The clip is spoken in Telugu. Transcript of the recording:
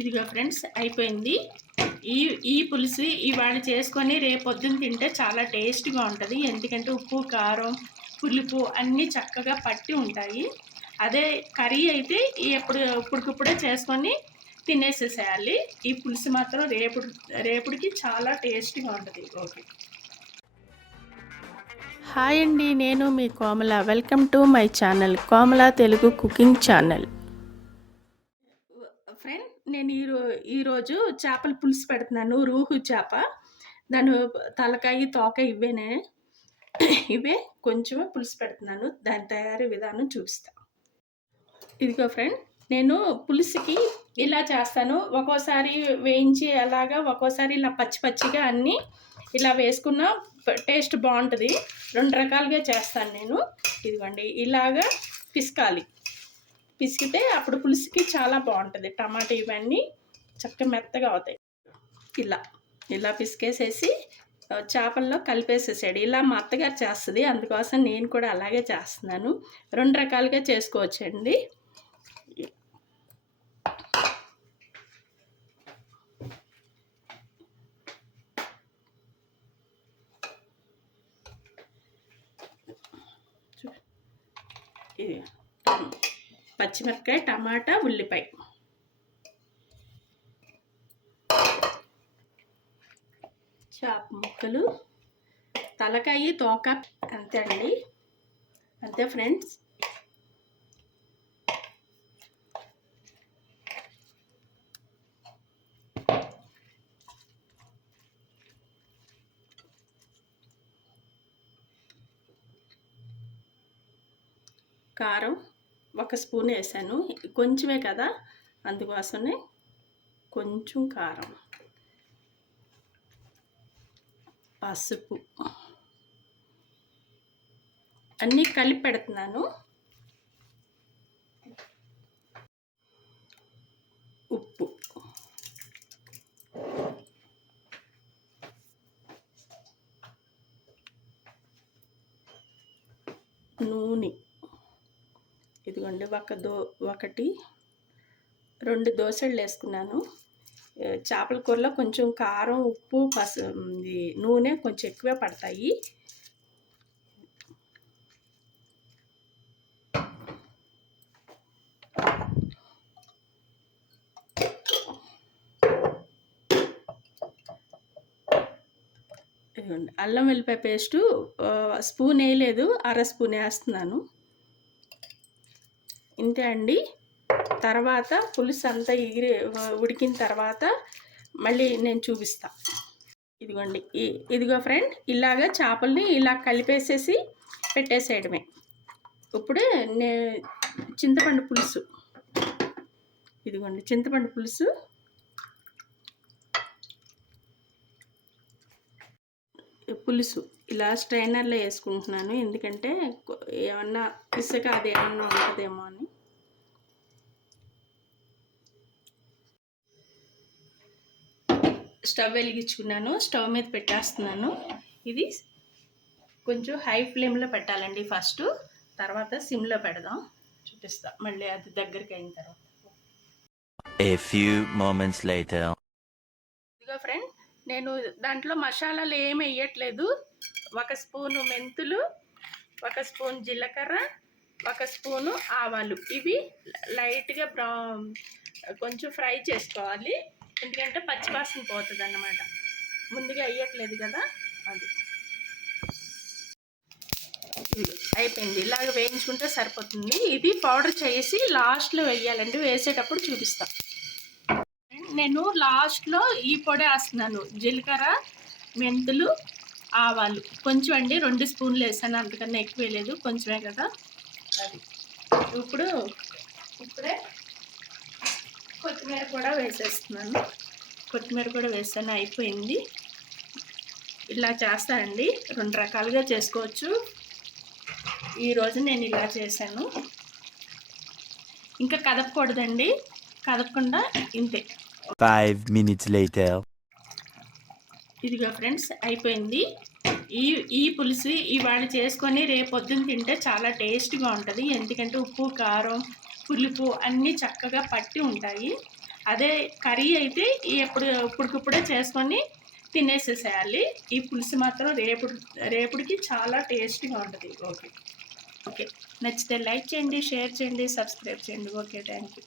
ఇదిగో ఫ్రెండ్స్ అయిపోయింది. ఈ పులుసు ఇవాళ చేసుకొని రేపొద్దున తింటే చాలా టేస్ట్గా ఉంటుంది. ఎందుకంటే ఉప్పు, కారం, పులుపు అన్నీ చక్కగా పట్టి ఉంటాయి. అదే కర్రీ అయితే ఇప్పటికిప్పుడే చేసుకొని తినేసేసేయాలి. ఈ పులుసు మాత్రం రేపుడికి చాలా టేస్ట్గా ఉంటుంది. ఓకే, హాయ్ అండి, నేను మీ Komala. Welcome to my channel Komala Telugu cooking channel. Friend, నేను ఈరోజు చేపల పులుసు పెడుతున్నాను. రూహు చేప, దాని తలకాయ తోక ఇవే కొంచెం పులుసు పెడుతున్నాను. దాని తయారీ విధానం చూపిస్తాను. ఇదిగో ఫ్రెండ్, నేను పులుసుకి ఇలా చేస్తాను. ఒక్కోసారి వేయించి అలాగా, ఒక్కోసారి ఇలా పచ్చి పచ్చిగా అన్నీ ఇలా వేసుకున్న టేస్ట్ బాగుంటుంది. 2 రకాలుగా చేస్తాను నేను. ఇదిగోండి, ఇలాగా పిసికితే అప్పుడు పులుసుకి చాలా బాగుంటుంది. టమాటా ఇవన్నీ చక్కగా మెత్తగా అవుతాయి. ఇలా పిసికేసేసి చేపల్లో కలిపేసేసాడు. ఇలా మా అత్తగారు చేస్తుంది, అందుకోసం నేను కూడా అలాగే చేస్తున్నాను. 2 రకాలుగా చేసుకోవచ్చండి. ఇది పచ్చిమిరపకాయ, టమాటా, ఉల్లిపాయ, చేప ముక్కలు, తలకాయ తోక, అంతే అండి. అంతే ఫ్రెండ్స్. కారం 1 స్పూన్ వేసాను, కొంచెమే కదా, అందుకోసమే కొంచెం కారం. పసుపు అన్నీ కలిపి పెడుతున్నాను. ఉప్పు, నూనె. ఇదిగోండి, 2 దోసెళ్ళు వేసుకున్నాను. చేపల కూరలో కొంచెం కారం, ఉప్పు, నూనె కొంచెం ఎక్కువే పడతాయి. ఇదిగోండి, అల్లం వెల్లిపాయ పేస్టు స్పూన్ వేయలేదు, 1/2 స్పూన్ వేస్తున్నాను. ఇంతే అండి. తర్వాత పులుసు అంతా ఉడికిన తర్వాత మళ్ళీ నేను చూపిస్తా. ఇదిగోండి, ఇదిగో ఫ్రెండ్, ఇలాగా చేపల్ని ఇలా కలిపేసేసి పెట్టేసేయడమే. ఇప్పుడు చింతపండు పులుసు, ఇదిగోండి చింతపండు పులుసు ఇలా స్ట్రైనర్లో వేసుకుంటున్నాను. ఎందుకంటే ఏమన్నా ఇసుక అది ఏమన్నా ఉంటుందేమో అని. స్టవ్ వెలిగించుకున్నాను, స్టవ్ మీద పెట్టేస్తున్నాను. ఇది కొంచెం హై ఫ్లేమ్లో పెట్టాలండి ఫస్ట్, తర్వాత సిమ్లో పెడదాం. చూపిస్తా మళ్ళీ అది దగ్గరికి అయిన తర్వాత. A few moments later. ఇదిగో ఫ్రెండ్, నేను దాంట్లో మసాలాలు ఏమి వేయట్లేదు. 1 స్పూను మెంతులు, 1 స్పూన్ జీలకర్ర, 1 స్పూను ఆవాలు. ఇవి లైట్గా కొంచెం ఫ్రై చేసుకోవాలి, ఎందుకంటే పచ్చివాసన పోతుంది అన్నమాట. ముందుగా వేయట్లేదు కదా, అది అయిపోయింది. ఇలాగ వేయించుకుంటే సరిపోతుంది. ఇది పౌడర్ చేసి లాస్ట్లో వేయాలండి, వేసేటప్పుడు చూపిస్తాను. నేను లాస్ట్లో ఈ పొడి వేస్తున్నాను. జీలకర్ర, మెంతులు, ఆవాలు కొంచెం అండి, 2 స్పూన్లు వేసాను, అంతకన్నా ఎక్కువ వేయలేదు, కొంచెమే కదా. అది ఇప్పుడే కొత్తిమీర కూడా వేసేస్తున్నాను. కొత్తిమీర కూడా వేసాను, అయిపోయింది. ఇలా చేస్తానండి, 2 రకాలుగా చేసుకోవచ్చు. ఈరోజు నేను ఇలా చేశాను. ఇంకా కదపకూడదండి, కదపకుండా ఇంతే. 5 minutes later. ఇదిగో ఫ్రెండ్స్, అయిపోయింది. ఈ పులుసు ఇవాళ చేసుకొని రేపొద్దున తింటే చాలా టేస్ట్గా ఉంటుంది. ఎందుకంటే ఉప్పు, కారం, పులుపు అన్నీ చక్కగా పట్టి ఉంటాయి. అదే కర్రీ అయితే ఇప్పటికిప్పుడే చేసుకొని తినేసేసేయాలి. ఈ పులుసు మాత్రం రేపటికి చాలా టేస్టీగా ఉంటది. ఓకే. ఓకే. నచ్చితే లైక్ చేయండి, షేర్ చేయండి, సబ్స్క్రైబ్ చేయండి. ఓకే. Thank you.